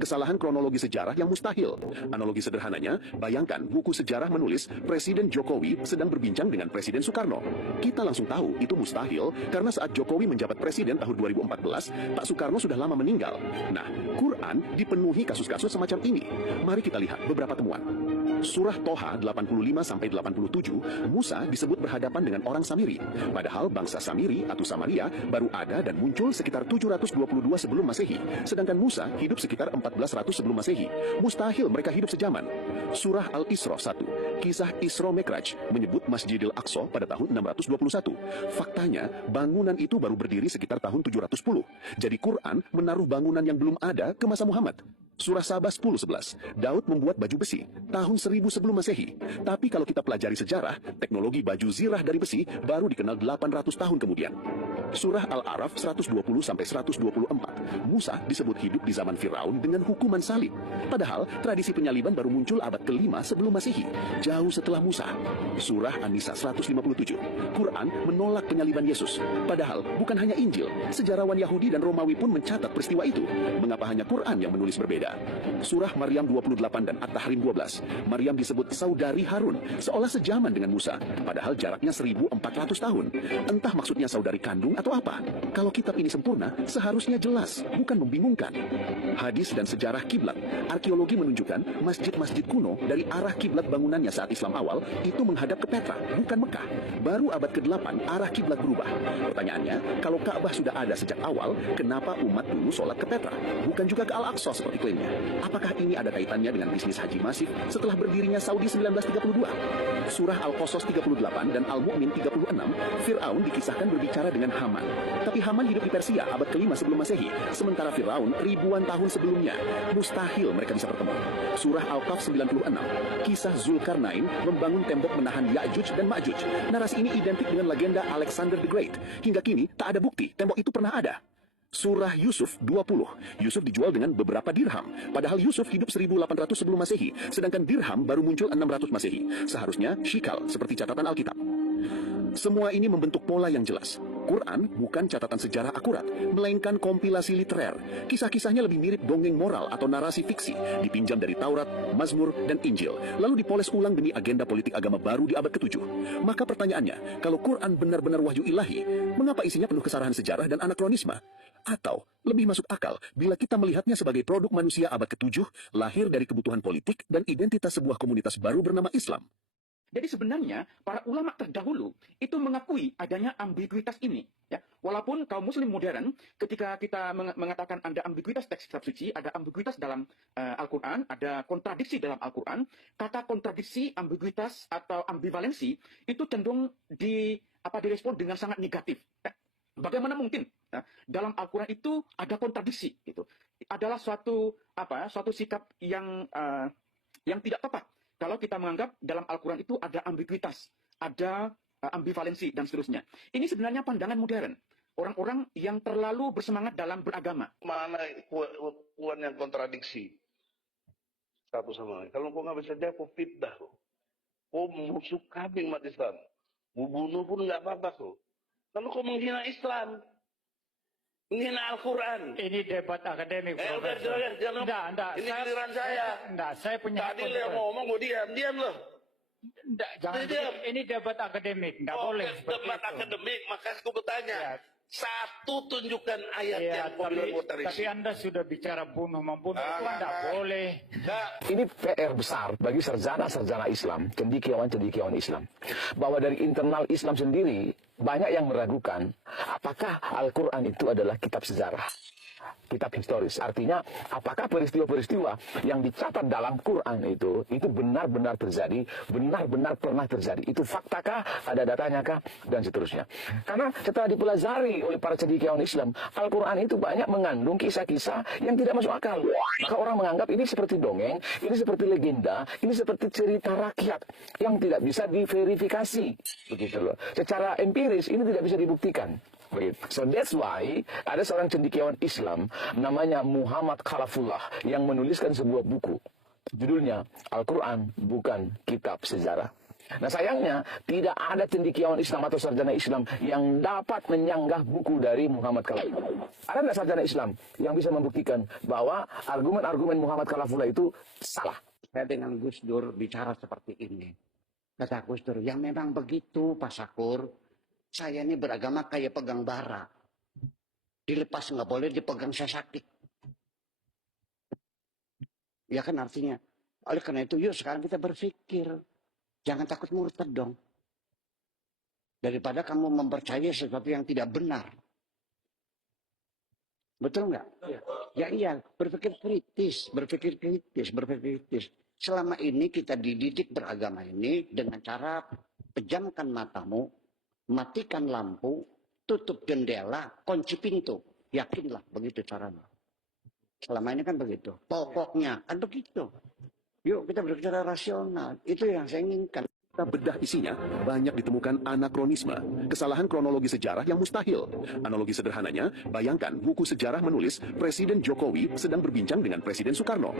Kesalahan kronologi sejarah yang mustahil. Analogi sederhananya, bayangkan buku sejarah menulis Presiden Jokowi sedang berbincang dengan Presiden Soekarno. Kita langsung tahu itu mustahil karena saat Jokowi menjabat presiden tahun 2014, Pak Soekarno sudah lama meninggal. Nah, Quran dipenuhi kasus-kasus semacam ini. Mari kita lihat beberapa temuan. Surah Toha 85-87, Musa disebut berhadapan dengan orang Samiri. Padahal bangsa Samiri atau Samaria baru ada dan muncul sekitar 722 sebelum Masehi. Sedangkan Musa hidup sekitar 1400 sebelum Masehi. Mustahil mereka hidup sejaman. Surah Al-Isra 1, kisah Isra Mi'raj menyebut Masjidil Aqsa pada tahun 621. Faktanya, bangunan itu baru berdiri sekitar tahun 710. Jadi Quran menaruh bangunan yang belum ada ke masa Muhammad. Surah Sabah 10-11, Daud membuat baju besi tahun 1000 sebelum Masehi. Tapi kalau kita pelajari sejarah, teknologi baju zirah dari besi baru dikenal 800 tahun kemudian. Surah Al-A'raf 120-124, Musa disebut hidup di zaman Firaun dengan hukuman salib. Padahal tradisi penyaliban baru muncul abad ke-5 sebelum Masehi, jauh setelah Musa. Surah An-Nisa 157, Quran menolak penyaliban Yesus. Padahal bukan hanya Injil, sejarawan Yahudi dan Romawi pun mencatat peristiwa itu. Mengapa hanya Quran yang menulis berbeda? Surah Maryam 28 dan At-Tahrim 12, Maryam disebut saudari Harun, seolah sejaman dengan Musa. Padahal jaraknya 1400 tahun. Entah maksudnya saudari kandung atau apa. Kalau kitab ini sempurna, seharusnya jelas, bukan membingungkan. Hadis dan sejarah kiblat. Arkeologi menunjukkan masjid-masjid kuno dari arah kiblat bangunannya saat Islam awal itu menghadap ke Petra, bukan Mekah. Baru abad ke-8 arah kiblat berubah. Pertanyaannya, kalau Ka'bah sudah ada sejak awal, kenapa umat dulu sholat ke Petra, bukan juga ke Al-Aqsa seperti klaimnya? Apakah ini ada kaitannya dengan bisnis haji masif setelah berdirinya Saudi 1932? Surah Al-Qasas 38 dan Al-Mu'min 36, Fir'aun dikisahkan berbicara dengan Haman. Tapi Haman hidup di Persia abad ke-5 sebelum Masehi, sementara Fir'aun ribuan tahun sebelumnya. Mustahil mereka bisa bertemu. Surah Al-Kahf 96, kisah Zulkarnain membangun tembok menahan Ya'juj dan Ma'juj. Narasi ini identik dengan legenda Alexander the Great. Hingga kini tak ada bukti tembok itu pernah ada. Surah Yusuf 20, Yusuf dijual dengan beberapa dirham. Padahal Yusuf hidup 1800 sebelum Masehi, sedangkan dirham baru muncul 600 Masehi. Seharusnya shikal, seperti catatan Alkitab. Semua ini membentuk pola yang jelas. Quran bukan catatan sejarah akurat, melainkan kompilasi literer. Kisah-kisahnya lebih mirip dongeng moral atau narasi fiksi, dipinjam dari Taurat, Mazmur, dan Injil, lalu dipoles ulang demi agenda politik agama baru di abad ke-7. Maka pertanyaannya, kalau Quran benar-benar wahyu ilahi, mengapa isinya penuh kesalahan sejarah dan anakronisme? Atau, lebih masuk akal, bila kita melihatnya sebagai produk manusia abad ke-7, lahir dari kebutuhan politik dan identitas sebuah komunitas baru bernama Islam. Jadi sebenarnya para ulama terdahulu itu mengakui adanya ambiguitas ini. Ya, walaupun kaum Muslim modern, ketika kita mengatakan ada ambiguitas teks kitab suci, ada ambiguitas dalam Al-Quran, ada kontradiksi dalam Al-Quran, kata kontradiksi, ambiguitas atau ambivalensi itu cenderung direspon dengan sangat negatif. Ya. Bagaimana mungkin ya, dalam Al-Quran itu ada kontradiksi? Gitu. Adalah suatu sikap yang tidak tepat. Kalau kita menganggap dalam Al-Quran itu ada ambiguitas, ada ambivalensi, dan seterusnya. Ini sebenarnya pandangan modern. Orang-orang yang terlalu bersemangat dalam beragama. Mana Quran yang kontradiksi? Satu sama lain. Kalau kau nggak bisa jawab, kau fitnah. Kau musuh kambing umat Islam. Mau bunuh pun nggak apa-apa. Kalau kau menghina Islam, menghina Al-Quran. Ini debat akademik, Profesor. Enggak. Ini giliran saya. Enggak, saya punya... Tadi lo yang ngomong, gue diam loh. Enggak, jangan. Ini debat akademik, enggak boleh seperti debat itu. Akademik, maka aku bertanya. Ya. Satu tunjukkan ayat Ya, yang kontradiksi. tapi Anda sudah bicara bunuh-membunuh, itu enggak boleh. Ini PR besar bagi sarjana-sarjana Islam, cendekiawan-cendekiawan Islam. Bahwa dari internal Islam sendiri, banyak yang meragukan apakah Al-Quran itu adalah kitab sejarah, kitab historis. Artinya, apakah peristiwa-peristiwa yang dicatat dalam Quran itu benar-benar terjadi, benar-benar pernah terjadi. Itu faktakah, ada datanya kah, dan seterusnya. Karena setelah dipelajari oleh para cendekiawan Islam, Al-Quran itu banyak mengandung kisah-kisah yang tidak masuk akal. Maka orang menganggap ini seperti dongeng, ini seperti legenda, ini seperti cerita rakyat yang tidak bisa diverifikasi. Begitu loh. Secara empiris ini tidak bisa dibuktikan. So that's why ada seorang cendekiawan Islam namanya Muhammad Khalafullah yang menuliskan sebuah buku. Judulnya Al-Quran bukan kitab sejarah. Nah sayangnya tidak ada cendekiawan Islam atau sarjana Islam yang dapat menyanggah buku dari Muhammad Khalafullah. Ada nggak sarjana Islam yang bisa membuktikan bahwa argumen-argumen Muhammad Khalafullah itu salah? Saya dengan Gus Dur bicara seperti ini. Kata Gus Dur, yang memang begitu Pak Sakur, saya ini beragama kayak pegang bara. Dilepas nggak boleh, dipegang saya sakit. Ya kan artinya. Oleh karena itu, yuk sekarang kita berpikir. Jangan takut murtad dong. Daripada kamu mempercayai sesuatu yang tidak benar. Betul nggak? Ya iya, berpikir kritis, berpikir kritis, berpikir kritis. Selama ini kita dididik beragama ini dengan cara pejamkan matamu, matikan lampu, tutup jendela, kunci pintu. Yakinlah begitu caranya. Selama ini kan begitu. Pokoknya kan begitu. Yuk kita berbicara rasional. Itu yang saya inginkan. Kita bedah isinya, banyak ditemukan anakronisme, kesalahan kronologi sejarah yang mustahil. Analogi sederhananya, bayangkan buku sejarah menulis Presiden Jokowi sedang berbincang dengan Presiden Soekarno.